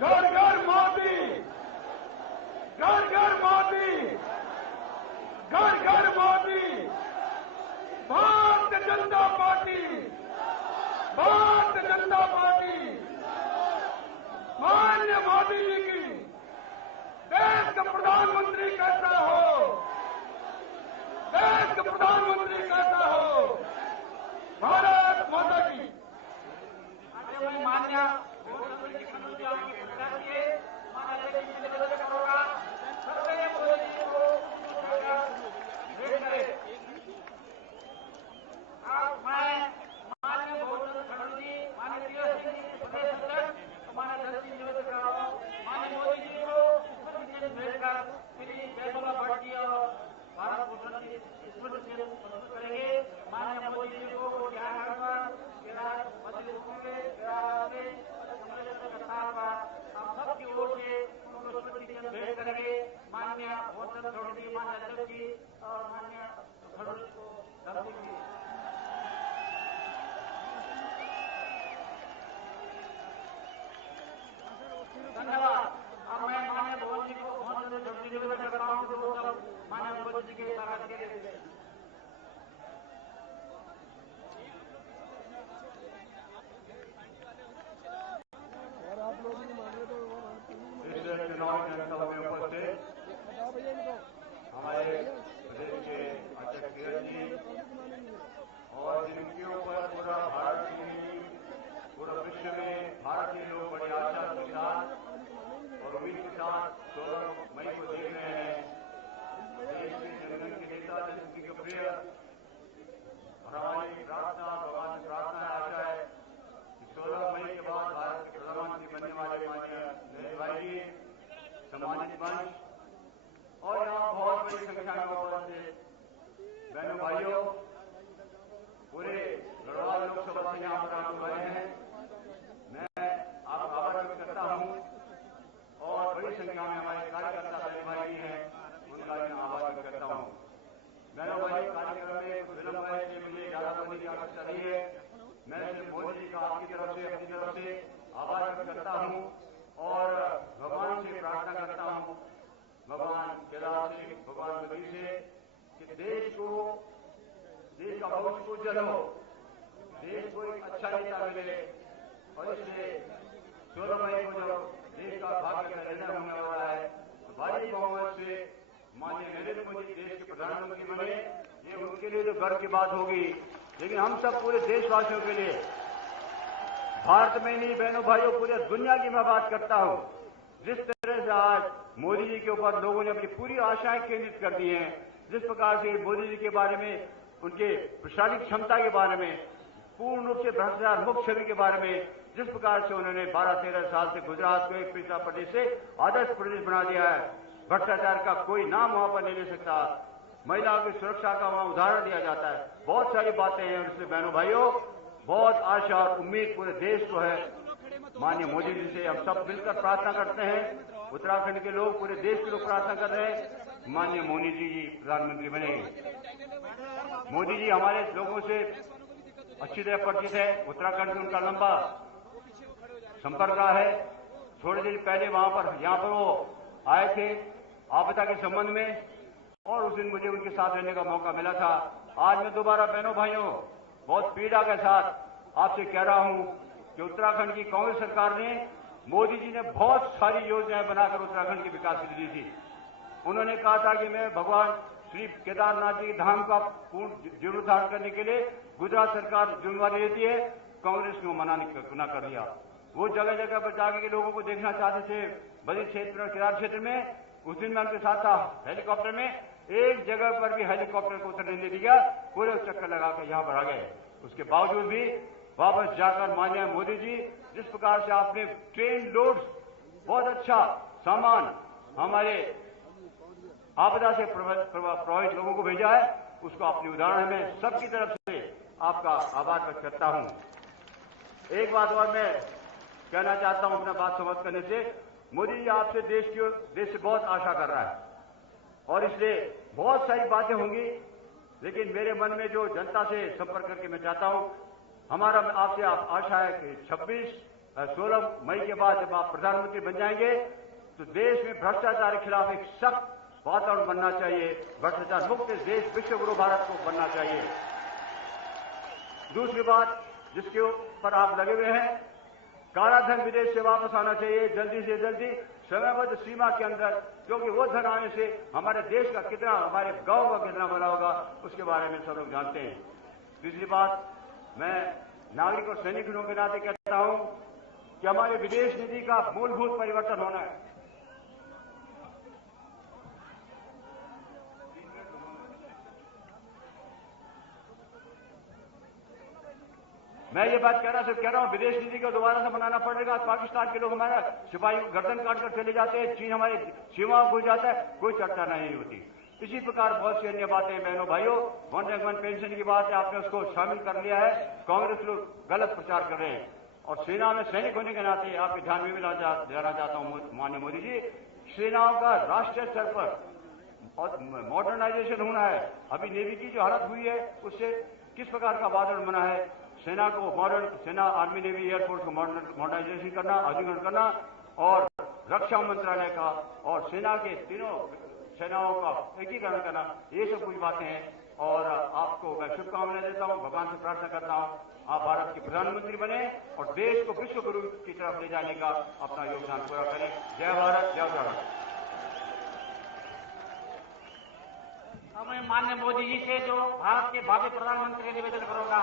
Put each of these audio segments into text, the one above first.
घर घर मोदी, घर घर मोदी, घर घर मोदी, भारतीय जनता पार्टी, भारतीय जनता पार्टी, माननीय मोदी जी की देश का प्रधानमंत्री कैसा हो, देश का प्रधानमंत्री कैसा हो, भारत माता की। मान्य चुनावी जनसभा में उपस्थित हमारे प्रदेश के अध्यक्ष किरण जी और जिनके ऊपर पूरा भारत ही पूरा विश्व में भारतीय लोग बड़ी आशा के साथ और उम्मीद के साथ 16 मई को देख रहे हैं। देश के जनगण के नेता जिनकी जो प्रिय और हमारी प्रार्थना भगवान से प्रार्थना आशा है कि 16 मई के बाद भारत के प्रधानमंत्री बनने वाले माननीय नरेंद्र भाई जी सम्मानित मंच और यहाँ बहुत बड़ी संख्या में उपस्थित बहनों भाइयों, पूरे गढ़वाल लोकसभा से यहाँ पर आप आए हैं, मैं आपका आभार व्यक्त करता हूँ और बड़ी संख्या में हमारे कार्यकर्ता बहन भाई हैं, उनका मैं आभार व्यक्त करता हूँ। बहनों भाइयों, कार्यक्रम में विलंब से मुझे ज्यादा बोलने की आवश्यकता नहीं है। मैं सिर्फ मोदी जी का आपकी तरफ से अपनी तरफ से आभार व्यक्त करता हूँ और भगवान से प्रार्थना करता हूँ, भगवान केदार से, भगवान बद्री से कि देश का भविष्य उज्जवल हो, देश को एक अच्छा नेता मिले और इसलिए 16 मई को जो देश का भाग्य का निर्णय होने वाला है तो भारी बहुमत से माननीय नरेंद्र मोदी देश के प्रधानमंत्री बने, ये उनके लिए तो गर्व की बात होगी, लेकिन हम सब पूरे देशवासियों के लिए, भारत में नहीं बहनों भाइयों पूरी दुनिया की मैं बात करता हूं, जिस तरह से आज मोदी जी के ऊपर लोगों ने अपनी पूरी आशाएं केंद्रित कर दी हैं, जिस प्रकार से मोदी जी के बारे में, उनके प्रशासनिक क्षमता के बारे में, पूर्ण रूप से भ्रष्टाचार मुक्त छवि के बारे में, जिस प्रकार से उन्होंने 12-13 साल से गुजरात को एक पिछड़ा प्रदेश से आदर्श प्रदेश बना दिया है, भ्रष्टाचार का कोई नाम वहां पर नहीं ले सकता, महिलाओं की सुरक्षा का वहां उदाहरण दिया जाता है, बहुत सारी बातें हैं। इसलिए बहनों भाइयों बहुत आशा और उम्मीद पूरे देश को है। माननीय मोदी जी से हम सब मिलकर प्रार्थना करते हैं, उत्तराखंड के लोग पूरे देश के लोग प्रार्थना कर रहे हैं, माननीय मोदी जी प्रधानमंत्री बनेंगे। मोदी जी हमारे लोगों से अच्छी तरह परिचित है, उत्तराखंड में उनका लंबा संपर्क रहा है। थोड़े दिन पहले वहां पर यहाँ पर वो आए थे आपदा के संबंध में और उस दिन मुझे उनके साथ रहने का मौका मिला था। आज मैं दोबारा बहनों भाइयों बहुत पीड़ा के साथ आपसे कह रहा हूं कि उत्तराखंड की कांग्रेस सरकार ने, मोदी जी ने बहुत सारी योजनाएं बनाकर उत्तराखंड के विकास के लिए दी थी। उन्होंने कहा था कि मैं भगवान श्री केदारनाथ जी धाम का पूर्ण जीर्णोद्धार करने के लिए गुजरात सरकार जिम्मेवारी लेती है, कांग्रेस ने मना कर दिया। वो जगह जगह पर जाकर के लोगों को देखना चाहते थे, बद्री क्षेत्र और केदार क्षेत्र में। उस दिन मैं उनके साथ था हेलीकॉप्टर में, एक जगह पर भी हेलीकॉप्टर को उतरने नहीं दिया, पूरे चक्कर लगाकर यहां पर आ गए। उसके बावजूद भी वापस जाकर माननीय मोदी जी जिस प्रकार से आपने ट्रेन लोड्स बहुत अच्छा सामान हमारे आपदा से प्रभावित लोगों को भेजा है, उसको अपने उदाहरण में सबकी तरफ से आपका आभार व्यक्त करता हूं। एक बात और मैं कहना चाहता हूं अपना बात समाप्त करने से, मोदी जी आपसे देश से बहुत आशा कर रहा है और इसलिए बहुत सारी बातें होंगी, लेकिन मेरे मन में जो जनता से संपर्क करके मैं चाहता हूं, हमारा आपसे आशा है कि 26 16 मई के बाद जब आप प्रधानमंत्री बन जाएंगे तो देश में भ्रष्टाचार के खिलाफ एक सख्त वातावरण बनना चाहिए। भ्रष्टाचार मुक्त देश विश्व गुरु भारत को बनना चाहिए। दूसरी बात जिसके ऊपर आप लगे हुए हैं, कालाधन विदेश से वापस आना चाहिए जल्दी से जल्दी, समयबद्ध सीमा के अंदर, क्योंकि वो धन आने से हमारे देश का कितना, हमारे गांव का कितना भला होगा उसके बारे में सब लोग जानते हैं। तीसरी बात, मैं नागरिक और सैनिकों के नाते कहता हूं कि हमारे विदेश नीति का मूलभूत परिवर्तन होना है। मैं ये बात सिर्फ कह रहा हूं, विदेश नीति को दोबारा से बनाना पड़ेगा। पाकिस्तान के लोग हमारा सिपाही गर्दन काट कर चले जाते हैं, चीन हमारी सीमाओं को जाता है, कोई चर्चा नहीं होती। इसी प्रकार बहुत सी अन्य बातें, बहनों भाइयों, 1 रैंक 1 पेंशन की बात है, आपने उसको शामिल कर लिया है। कांग्रेस लोग गलत प्रचार कर रहे हैं। और सेना में सैनिक होने के नाते आपके ध्यान में भी दिलाना चाहता हूं माननीय मोदी जी, सेनाओं का राष्ट्रीय स्तर पर मॉडर्नाइजेशन होना है। अभी नेवी की जो हालत हुई है उससे किस प्रकार का वातावरण बना है, सेना को मॉडर्न, सेना, आर्मी, नेवी, एयरफोर्स को मॉडर्नाइजेशन करना, अधिग्रहण करना, और रक्षा मंत्रालय का और सेना के तीनों सेनाओं का एकीकरण करना, ये सब कुछ बातें हैं। और आपको मैं शुभकामनाएं देता हूं, भगवान से प्रार्थना करता हूं आप भारत के प्रधानमंत्री बने और देश को विश्व गुरु की तरफ ले जाने का अपना योगदान पूरा करें। जय भारत, जय भारत। अब मैं माननीय मोदी जी से जो भारत के भावी प्रधानमंत्री निवेदन करूंगा,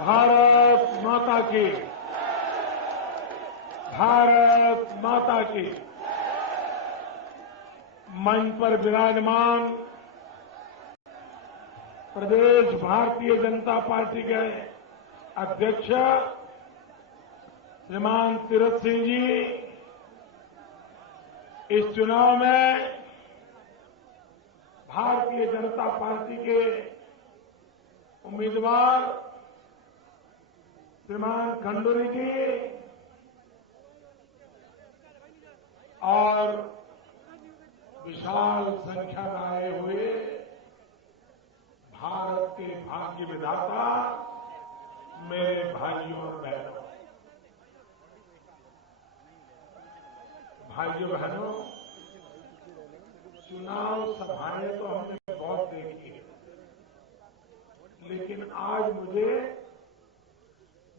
भारत माता की, भारत माता की। मंच पर विराजमान प्रदेश भारतीय जनता पार्टी के अध्यक्ष श्रीमान तीरथ सिंह जी, इस चुनाव में भारतीय जनता पार्टी के उम्मीदवार श्रीमान खंडूरी जी और विशाल संख्या में आए हुए भारत के भाग्य विधाता मेरे भाइयों और बहनों, चुनाव सभाएं तो हमने बहुत देखी है, लेकिन आज मुझे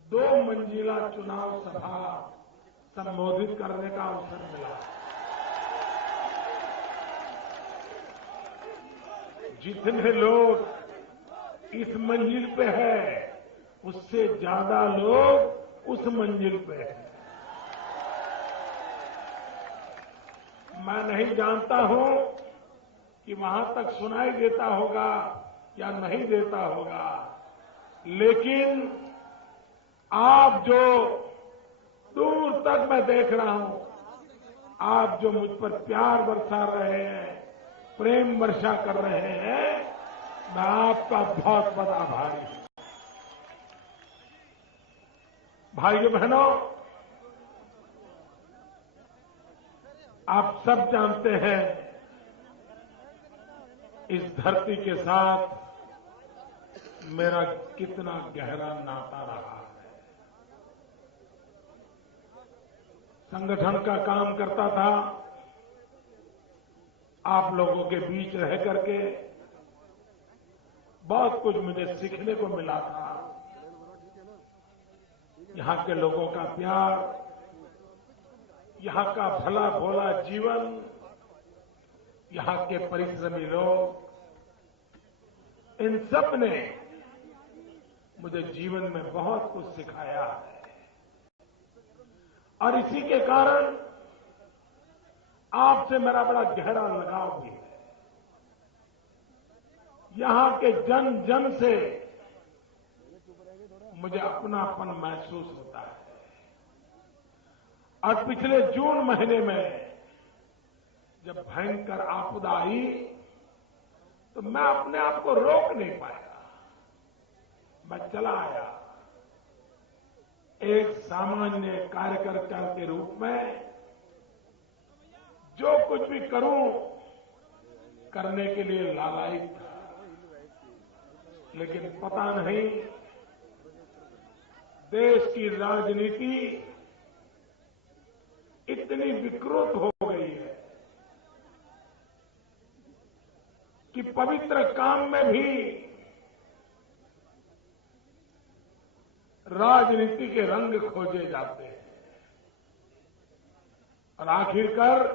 2 मंजिला चुनाव सभा संबोधित करने का अवसर मिला। जितने लोग इस मंजिल पे हैं, उससे ज्यादा लोग उस मंजिल पे हैं। मैं नहीं जानता हूं कि वहां तक सुनाई देता होगा या नहीं देता होगा, लेकिन आप जो दूर तक मैं देख रहा हूं, आप जो मुझ पर प्यार बरसा रहे हैं, प्रेम वर्षा कर रहे हैं, मैं आपका बहुत बड़ा आभारी हूं। भाइयों बहनों, आप सब जानते हैं इस धरती के साथ मेरा कितना गहरा नाता रहा है। संगठन का काम करता था, आप लोगों के बीच रह करके बहुत कुछ मुझे सीखने को मिला था। यहां के लोगों का प्यार, यहां का भला भोला जीवन, यहां के परिश्रमी लोग, इन सब ने मुझे जीवन में बहुत कुछ सिखाया है। और इसी के कारण आपसे मेरा बड़ा गहरा लगाव भी है। यहां के जन जन से मुझे अपनापन महसूस होता है। और पिछले जून महीने में जब भयंकर आपदा आई तो मैं अपने आप को रोक नहीं पाया। मैं चला आया, एक सामान्य कार्यकर्ता के रूप में कुछ भी करूं करने के लिए लालायित था, लेकिन पता नहीं देश की राजनीति इतनी विकृत हो गई है कि पवित्र काम में भी राजनीति के रंग खोजे जाते हैं और आखिरकार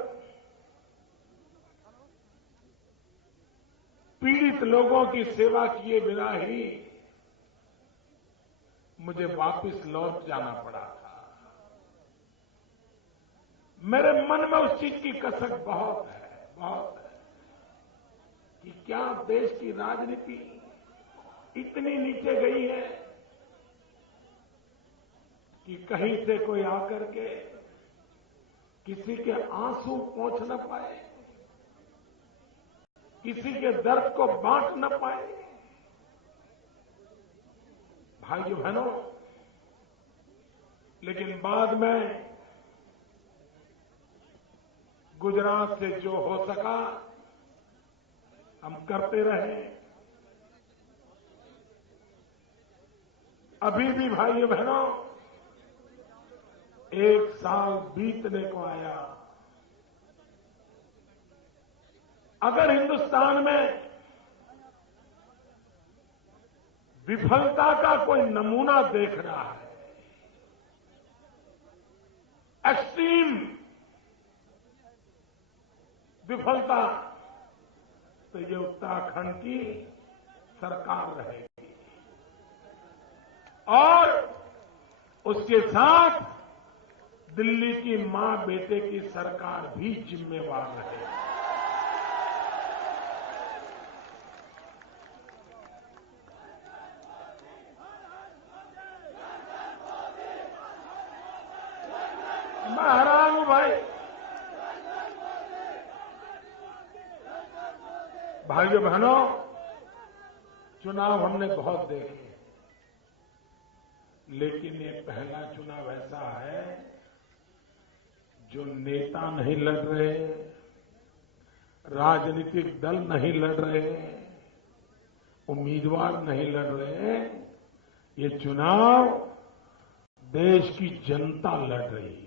पीड़ित लोगों की सेवा किए बिना ही मुझे वापस लौट जाना पड़ा था। मेरे मन में उस चीज की कसक बहुत है कि क्या देश की राजनीति इतनी नीचे गई है कि कहीं से कोई आकर के किसी के आंसू पोंछ न पाए, किसी के दर्द को बांट न पाए। भाइयों बहनों, लेकिन बाद में गुजरात से जो हो सका हम करते रहे। अभी भी भाइयों बहनों 1 साल बीतने को आया। अगर हिंदुस्तान में विफलता का कोई नमूना देख रहा है, एक्सट्रीम विफलता, तो ये उत्तराखंड की सरकार रहेगी और उसके साथ दिल्ली की मां बेटे की सरकार भी जिम्मेवार रहेगी। मैं हैरान हूं भाइयों बहनों, चुनाव हमने बहुत देखे, लेकिन ये पहला चुनाव ऐसा है जो नेता नहीं लड़ रहे, राजनीतिक दल नहीं लड़ रहे, उम्मीदवार नहीं लड़ रहे। ये चुनाव देश की जनता लड़ रही है।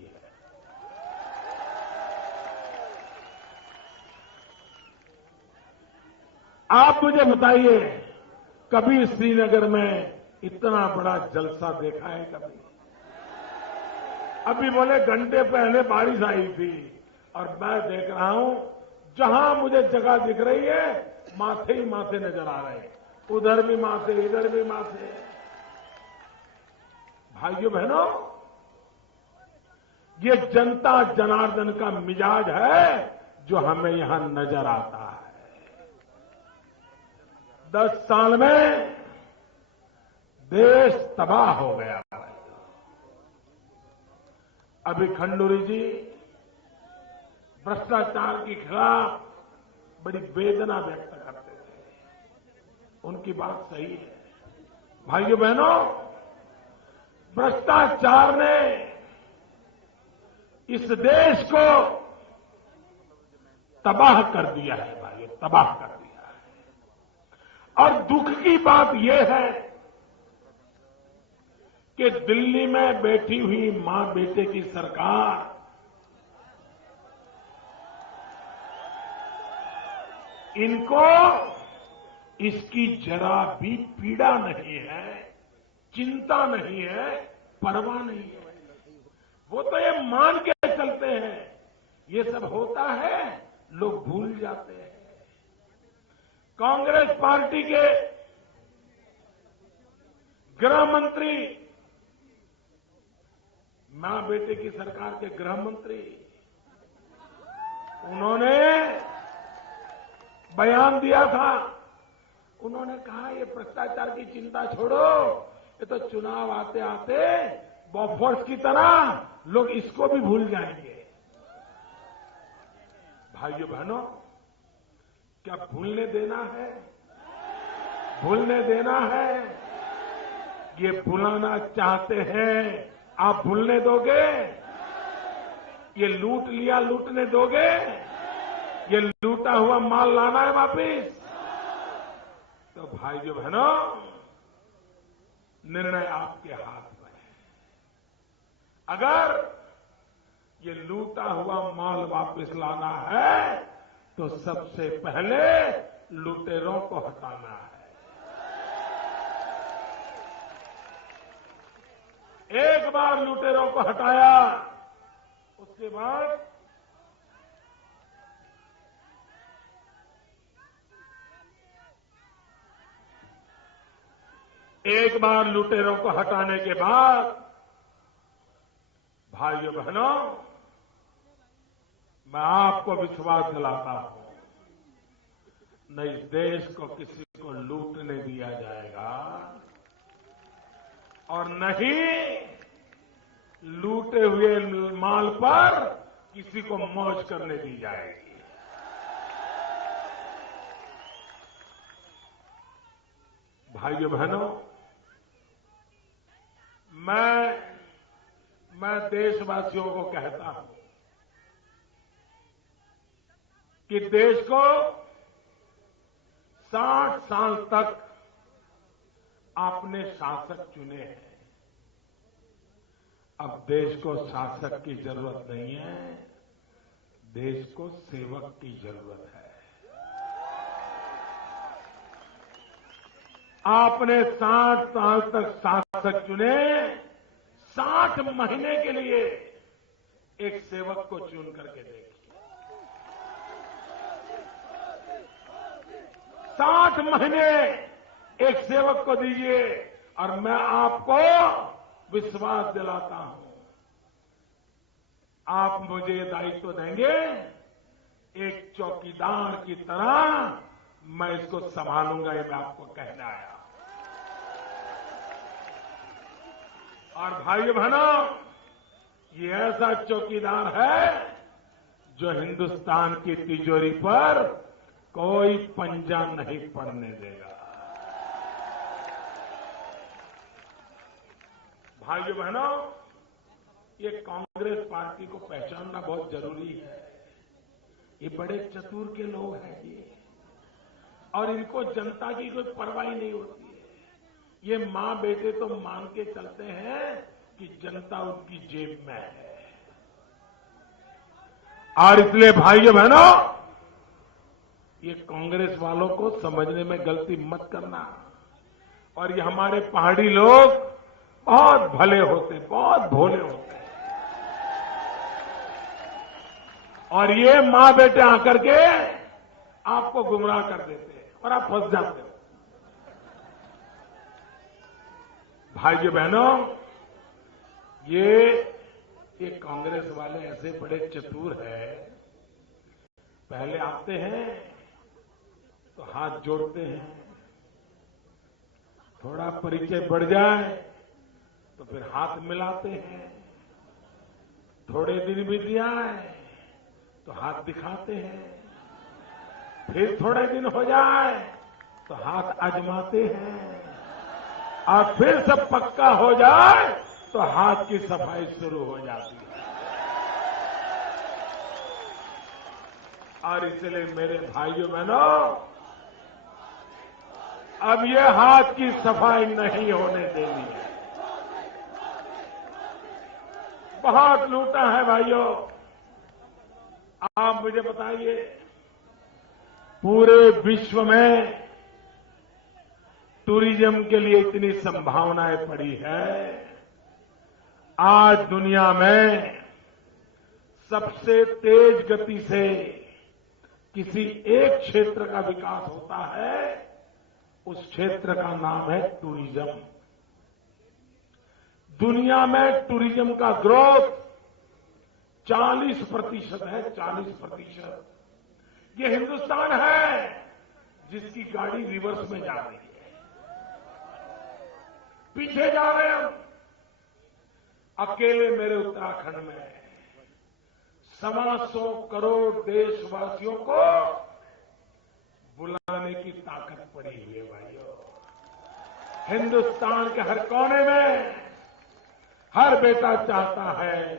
आप मुझे बताइए, कभी श्रीनगर में इतना बड़ा जलसा देखा है? कभी? अभी बोले घंटे पहले बारिश आई थी और मैं देख रहा हूं जहां मुझे जगह दिख रही है माथे ही माथे नजर आ रहे हैं, उधर भी माथे, इधर भी माथे। भाइयों बहनों, ये जनता जनार्दन का मिजाज है जो हमें यहां नजर आता है। 10 साल में देश तबाह हो गया। अभी खंडूरी जी भ्रष्टाचार के खिलाफ बड़ी वेदना व्यक्त करते थे। उनकी बात सही है। भाइयों बहनों, भ्रष्टाचार ने इस देश को तबाह कर दिया है। भाइयों, तबाह कर दिया है। और दुख की बात यह है कि दिल्ली में बैठी हुई मां बेटे की सरकार इनको इसकी जरा भी पीड़ा नहीं है, चिंता नहीं है, परवाह नहीं है। वो तो ये मान के चलते हैं ये सब होता है, लोग भूल जाते हैं। कांग्रेस पार्टी के गृह मंत्री, मां बेटे की सरकार के गृह मंत्री, उन्होंने बयान दिया था। उन्होंने कहा ये भ्रष्टाचार की चिंता छोड़ो, ये तो चुनाव आते आते बॉफोर्स की तरह लोग इसको भी भूल जाएंगे। भाइयों बहनों, क्या भूलने देना है? भूलने देना है? ये भुलाना चाहते हैं, आप भूलने दोगे? ये लूट लिया लूटने दोगे? ये लूटा हुआ माल लाना है वापिस। तो भाइयों बहनों, निर्णय आपके हाथ में है। अगर ये लूटा हुआ माल वापस लाना है तो सबसे पहले लुटेरों को हटाना है। एक बार लुटेरों को हटाया, उसके बाद एक बार लुटेरों को हटाने के बाद भाइयों बहनों, मैं आपको विश्वास दिलाता हूं, न इस देश को किसी को लूटने दिया जाएगा और न ही लूटे हुए माल पर किसी को मौज करने दी जाएगी। भाइयों बहनों, मैं देशवासियों को कहता हूं कि देश को 60 साल तक आपने शासक चुने हैं। अब देश को शासक की जरूरत नहीं है, देश को सेवक की जरूरत है। आपने 60 साल तक शासक चुने, 60 महीने के लिए एक सेवक को चुन करके देखिए। 60 महीने एक सेवक को दीजिए और मैं आपको विश्वास दिलाता हूं, आप मुझे ये दायित्व देंगे, एक चौकीदार की तरह मैं इसको संभालूंगा। ये मैं आपको कहने आया। और भाइयों बहनों, ये ऐसा चौकीदार है जो हिंदुस्तान की तिजोरी पर कोई पंजा नहीं पड़ने देगा। भाइयों बहनों, ये कांग्रेस पार्टी को पहचानना बहुत जरूरी है। ये बड़े चतुर के लोग हैं ये, और इनको जनता की कोई परवाह नहीं होती है। ये मां बेटे तो मान के चलते हैं कि जनता उनकी जेब में है। और इसलिए भाइयों बहनों, ये कांग्रेस वालों को समझने में गलती मत करना। और ये हमारे पहाड़ी लोग बहुत भले होते, बहुत भोले होते हैं, और ये मां बेटे आकर के आपको गुमराह कर देते हैं और आप फंस जाते हो। भाइयों बहनों, ये कांग्रेस वाले ऐसे बड़े चतुर हैं, पहले आते हैं तो हाथ जोड़ते हैं, थोड़ा परिचय बढ़ जाए तो फिर हाथ मिलाते हैं, थोड़े दिन बीत जाए तो हाथ दिखाते हैं, फिर थोड़े दिन हो जाए तो हाथ आजमाते हैं, और फिर सब पक्का हो जाए तो हाथ की सफाई शुरू हो जाती है। और इसलिए मेरे भाइयों बहनों, अब ये हाथ की सफाई नहीं होने देनी है। बहुत लूटा है भाइयों। आप मुझे बताइए, पूरे विश्व में टूरिज्म के लिए इतनी संभावनाएं पड़ी है। आज दुनिया में सबसे तेज गति से किसी एक क्षेत्र का विकास होता है, उस क्षेत्र का नाम है टूरिज्म। दुनिया में टूरिज्म का ग्रोथ 40% है, 40%। ये हिंदुस्तान है जिसकी गाड़ी रिवर्स में जा रही है, पीछे जा रहे हैं हम। अकेले मेरे उत्तराखंड में 125 करोड़ देशवासियों को बुलाने की ताकत पड़ी हुई है भाइयों। हिंदुस्तान के हर कोने में हर बेटा चाहता है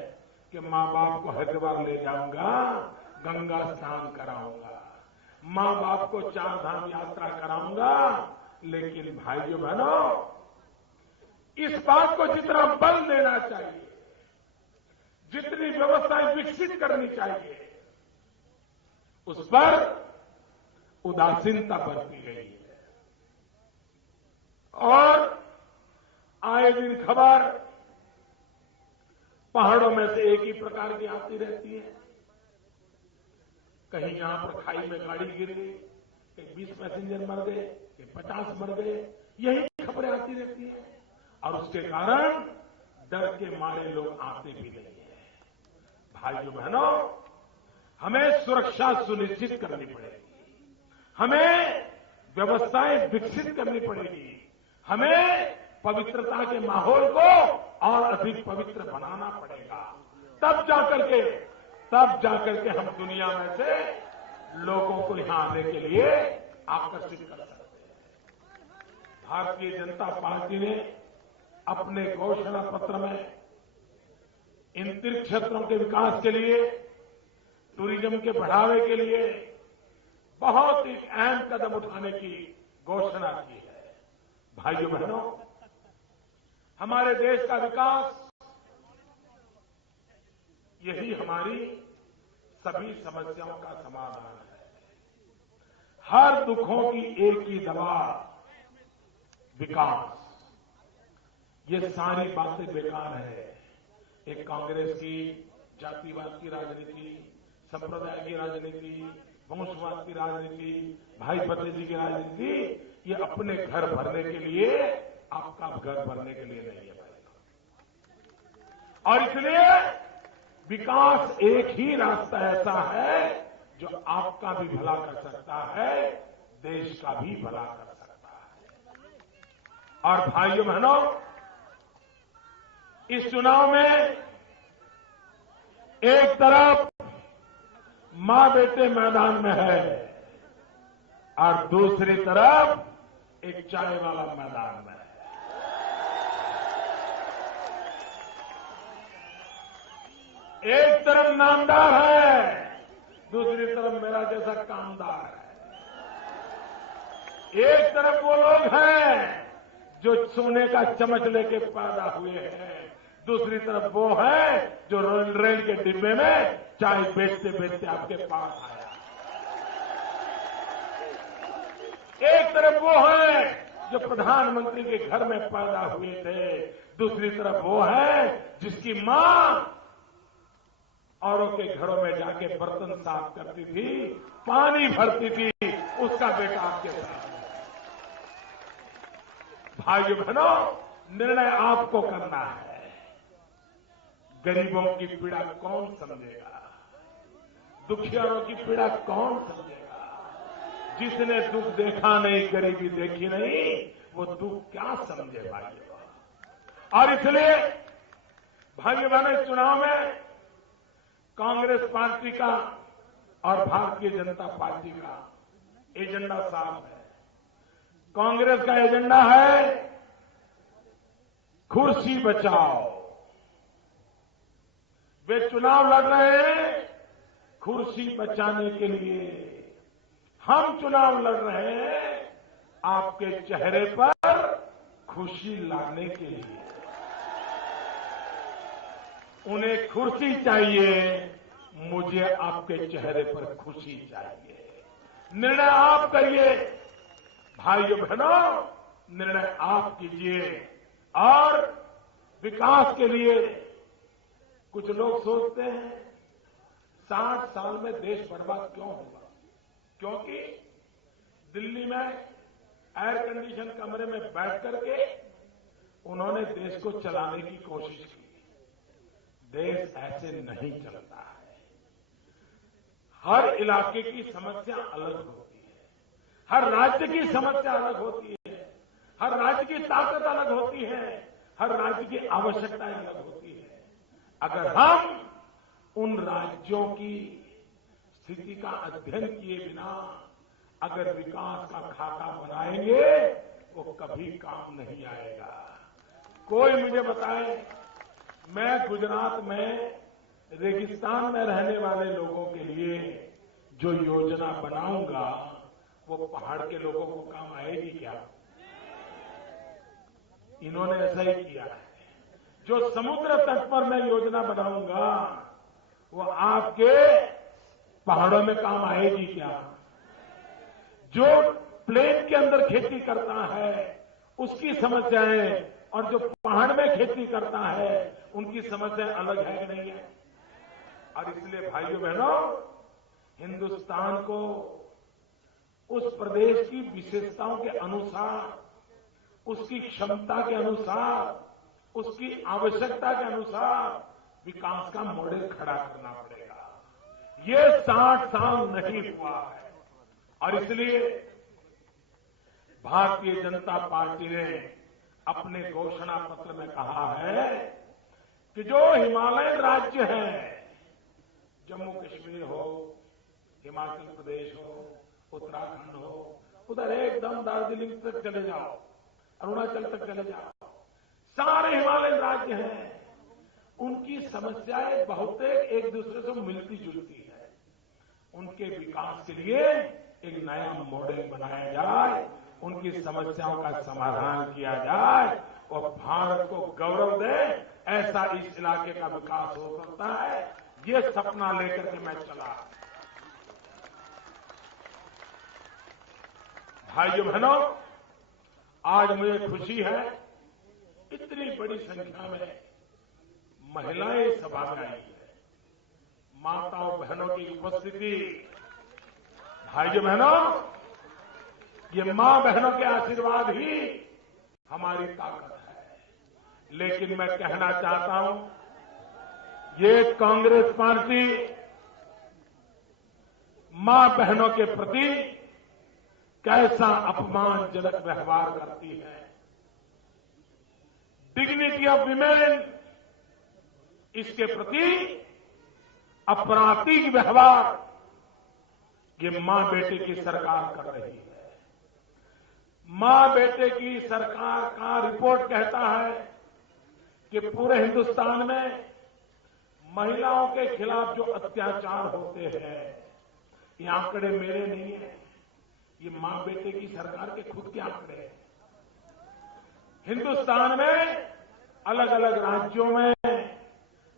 कि मां बाप को हरिद्वार ले जाऊंगा, गंगा स्नान कराऊंगा, मां बाप को 4 धाम यात्रा कराऊंगा। लेकिन भाइयों बहनों, इस बात को जितना बल देना चाहिए, जितनी व्यवस्थाएं विकसित करनी चाहिए, उस पर उदासीनता बरती गई है। और आए दिन खबर पहाड़ों में से एक ही प्रकार की आती रहती है। कहीं यहां पर खाई में गाड़ी गिर गई, कहीं 20 पैसेंजर मर गए, कहीं 50 मर गए, यही खबरें आती रहती हैं। और उसके कारण डर के मारे लोग आते भी नहीं है। भाइयों बहनों, हमें सुरक्षा सुनिश्चित करनी पड़ेगी, हमें व्यवस्थाएं विकसित करनी पड़ेगी, हमें पवित्रता के माहौल को और अधिक पवित्र बनाना पड़ेगा। तब जाकर के हम दुनिया में से लोगों को यहां आने के लिए आकर्षित कर सकते हैं। भारतीय जनता पार्टी ने अपने घोषणा पत्र में इन तीर्थ क्षेत्रों के विकास के लिए, टूरिज्म के बढ़ावे के लिए बहुत ही अहम कदम उठाने की घोषणा की है। भाइयों बहनों, हमारे देश का विकास, यही हमारी सभी समस्याओं का समाधान है। हर दुखों की एक ही दवा, विकास। ये सारी बातें बेकार है। एक कांग्रेस की जातिवाद की राजनीति, संप्रदाय की राजनीति, वंशवाद की राजनीति, भाई भतीजी की राजनीति, ये अपने घर भरने के लिए, आपका घर भरने के लिए नहीं है भाई। और इसलिए विकास एक ही रास्ता ऐसा है जो आपका भी भला कर सकता है, देश का भी भला कर सकता है। और भाइयों बहनों, इस चुनाव में एक तरफ मां बेटे मैदान में है और दूसरी तरफ एक चाय वाला मैदान में है। एक तरफ नामदार है, दूसरी तरफ मेरा जैसा कामदार है। एक तरफ वो लोग हैं जो सोने का चम्मच लेके पैदा हुए हैं, दूसरी तरफ वो है जो रेल के डिब्बे में चाय बेचते बेचते आपके पास आया। एक तरफ वो है जो प्रधानमंत्री के घर में पैदा हुए थे, दूसरी तरफ वो है जिसकी मां औरों के घरों में जाके बर्तन साफ करती थी, पानी भरती थी, उसका बेटा आपके साथ। भाइयों बहनों, निर्णय आपको करना है। गरीबों की पीड़ा कौन समझेगा? दुखियारों की पीड़ा कौन समझेगा? जिसने दुख देखा नहीं, गरीबी देखी नहीं, वो दुख क्या समझे भाइयों? और इसलिए भाइयों बहनों, इस चुनाव में कांग्रेस पार्टी का और भारतीय जनता पार्टी का एजेंडा साफ है। कांग्रेस का एजेंडा है कुर्सी बचाओ। वे चुनाव लड़ रहे हैं कुर्सी बचाने के लिए। हम चुनाव लड़ रहे हैं आपके चेहरे पर खुशी लाने के लिए। उन्हें कुर्सी चाहिए, मुझे आपके चेहरे पर खुशी चाहिए। निर्णय आप करिए भाइयों बहनों, निर्णय आप कीजिए। और विकास के लिए कुछ लोग सोचते हैं 60 साल में देश बर्बाद क्यों होगा? क्योंकि दिल्ली में एयर कंडीशन कमरे में बैठ करके उन्होंने देश को चलाने की कोशिश की। देश ऐसे नहीं चलता है। हर इलाके की समस्या अलग होती है, हर राज्य की समस्या अलग होती है, हर राज्य की ताकत अलग होती है, हर राज्य की आवश्यकताएं अलग होती है। अगर हम उन राज्यों की स्थिति का अध्ययन किए बिना अगर विकास का खाका बनाएंगे, वो कभी काम नहीं आएगा। कोई मुझे बताए, मैं गुजरात में रेगिस्तान में रहने वाले लोगों के लिए जो योजना बनाऊंगा वो पहाड़ के लोगों को काम आएगी क्या? इन्होंने ऐसा ही किया है। जो समुद्र तट पर मैं योजना बनाऊंगा वो आपके पहाड़ों में काम आएगी क्या? जो प्लेन के अंदर खेती करता है उसकी समस्याएं और जो पहाड़ में खेती करता है उनकी समस्याएं अलग है कि नहीं है? और इसलिए भाइयों बहनों, हिंदुस्तान को उस प्रदेश की विशेषताओं के अनुसार, उसकी क्षमता के अनुसार, उसकी आवश्यकता के अनुसार विकास का मॉडल खड़ा करना पड़ेगा। ये 60 साल नहीं हुआ है और इसलिए भारतीय जनता पार्टी ने अपने घोषणा पत्र में कहा है कि जो हिमालयन राज्य हैं, जम्मू कश्मीर हो, हिमाचल प्रदेश हो, उत्तराखंड हो, उधर एकदम दार्जिलिंग तक चले जाओ, अरुणाचल तक चले जाओ, सारे हिमालयन राज्य हैं, उनकी समस्याएं बहुत एक दूसरे से मिलती जुलती है। उनके विकास के लिए एक नया मॉडल बनाया जाए, उनकी समस्याओं का समाधान किया जाए और भारत को गौरव दे, ऐसा इस इलाके का विकास हो सकता है। ये सपना लेकर के मैं चला। भाइयों बहनों, आज मुझे खुशी है इतनी बड़ी संख्या में महिलाएं सभा में आई है। माताओं बहनों की उपस्थिति, भाइयों बहनों, ये मां बहनों के आशीर्वाद ही हमारी ताकत है। लेकिन मैं कहना चाहता हूं, ये कांग्रेस पार्टी मां बहनों के प्रति कैसा अपमानजनक व्यवहार करती है। डिग्निटी ऑफ विमेन, इसके प्रति अपराधिक व्यवहार ये मां बेटे की सरकार कर रही है। मां बेटे की सरकार का रिपोर्ट कहता है कि पूरे हिंदुस्तान में महिलाओं के खिलाफ जो अत्याचार होते हैं, ये आंकड़े मेरे नहीं है, ये मां बेटे की सरकार के खुद के आंकड़े हैं। हिंदुस्तान में अलग अलग राज्यों में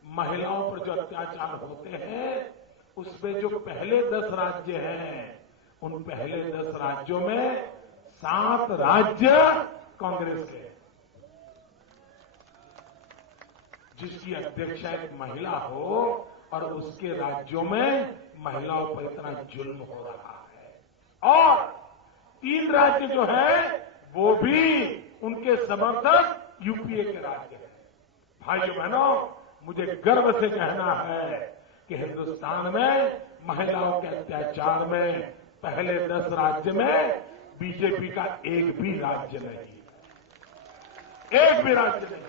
महिलाओं पर जो अत्याचार होते हैं, उसमें जो पहले 10 राज्य हैं, उन पहले 10 राज्यों में 7 राज्य कांग्रेस के, जिसकी अध्यक्षा एक महिला हो और उसके राज्यों में महिलाओं पर इतना जुल्म हो रहा है। और 3 राज्य जो है वो भी उनके समर्थक यूपीए के राज्य हैं। भाइयों बहनों, मुझे गर्व से कहना है कि हिंदुस्तान में महिलाओं के अत्याचार में पहले 10 राज्य में बीजेपी का एक भी राज्य नहीं, एक भी राज्य नहीं।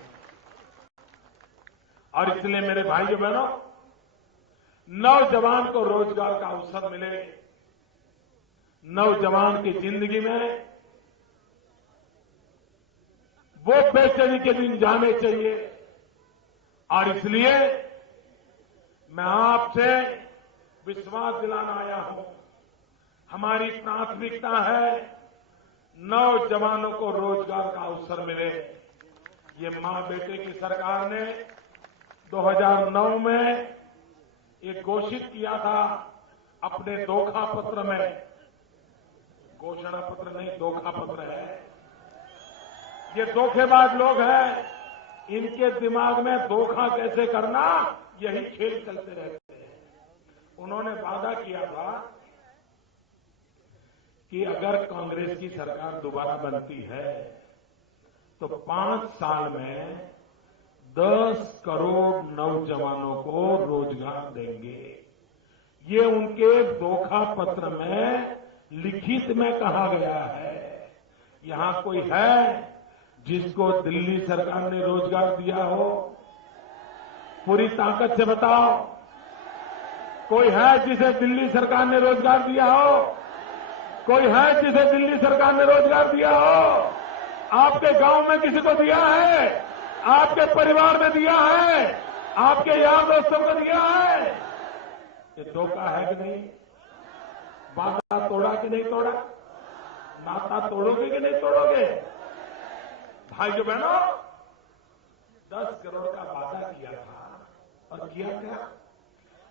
और इसलिए मेरे भाइयों बहनों, नौजवान को रोजगार का अवसर मिले, नौजवान की जिंदगी में वो बेचैनी के दिन जाने चाहिए। और इसलिए मैं आपसे विश्वास दिलाना आया हूं, हमारी प्राथमिकता है नौजवानों को रोजगार का अवसर मिले। ये मां बेटे की सरकार ने 2009 में एक घोषित किया था अपने धोखा पत्र में, घोषणा पत्र नहीं धोखा पत्र है। ये धोखेबाज लोग हैं, इनके दिमाग में धोखा कैसे करना यही खेल चलते रहते हैं। उन्होंने वादा किया था कि अगर कांग्रेस की सरकार दोबारा बनती है तो 5 साल में 10 करोड़ नौजवानों को रोजगार देंगे। ये उनके धोखा पत्र में लिखित में कहा गया है। यहां कोई है जिसको दिल्ली सरकार ने रोजगार दिया हो? पूरी ताकत से बताओ, कोई है जिसे दिल्ली सरकार ने रोजगार दिया हो? कोई है जिसे दिल्ली सरकार ने रोजगार दिया हो? आपके गांव में किसी को दिया है? आपके परिवार में दिया है? आपके यार दोस्तों को दिया है। ये धोखा है कि नहीं? वादा तोड़ा कि नहीं तोड़ा? नाता तोड़ोगे कि नहीं तोड़ोगे? भाइयों बहनों, 10 करोड़ का वादा किया था और किया क्या?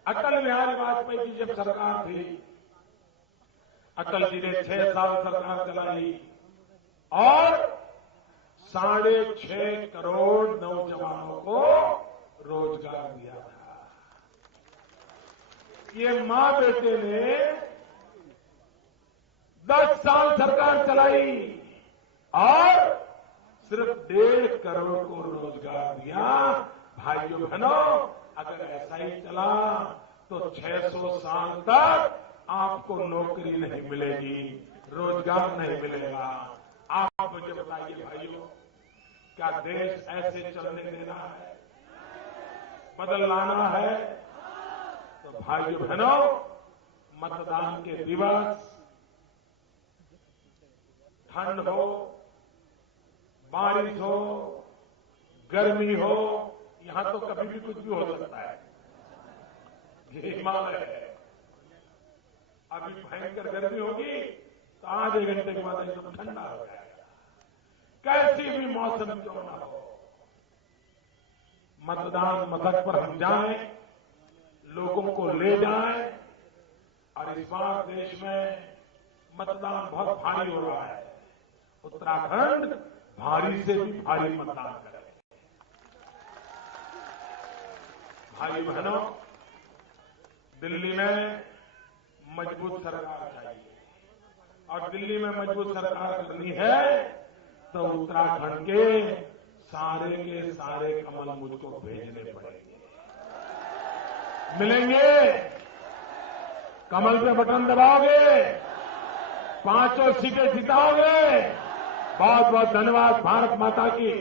अटल बिहारी वाजपेयी की जब सरकार थी, अटल जी ने 6 साल सरकार चलाई और 6.5 करोड़ नौजवानों को रोजगार दिया था। ये मां बेटे ने 10 साल सरकार चलाई और सिर्फ 1.5 करोड़ को रोजगार दिया। भाइयों बहनों, अगर ऐसा ही चला तो 600 साल तक आपको नौकरी नहीं मिलेगी, रोजगार नहीं मिलेगा। आप मुझे बताइए भाइयों, क्या देश ऐसे चलने देना है? बदल लाना है? तो भाइयों बहनों, मतदान के दिवस ठंड हो, बारिश हो, गर्मी हो, यहां तो कभी भी कुछ भी हो सकता है। ये हिमालय है। अभी भयंकर गर्मी होगी तो आधे घंटे के बाद एकदम ठंडा हो जाएगा। कैसी भी मौसम क्यों ना हो, मतदान मथक पर हम जाएं, लोगों को ले जाएं। और इस बार देश में मतदान बहुत भारी हो रहा है। उत्तराखंड भारी से भी भारी मतदान करे। भाई बहनों, दिल्ली में मजबूत सरकार चाहिए और दिल्ली में मजबूत सरकार करनी है तो उत्तराखंड के सारे कमल मुझको भेजने पड़ेंगे। मिलेंगे? कमल पे बटन दबाओगे? 5 सीटें जिताओगे? बहुत बहुत धन्यवाद। भारत माता की।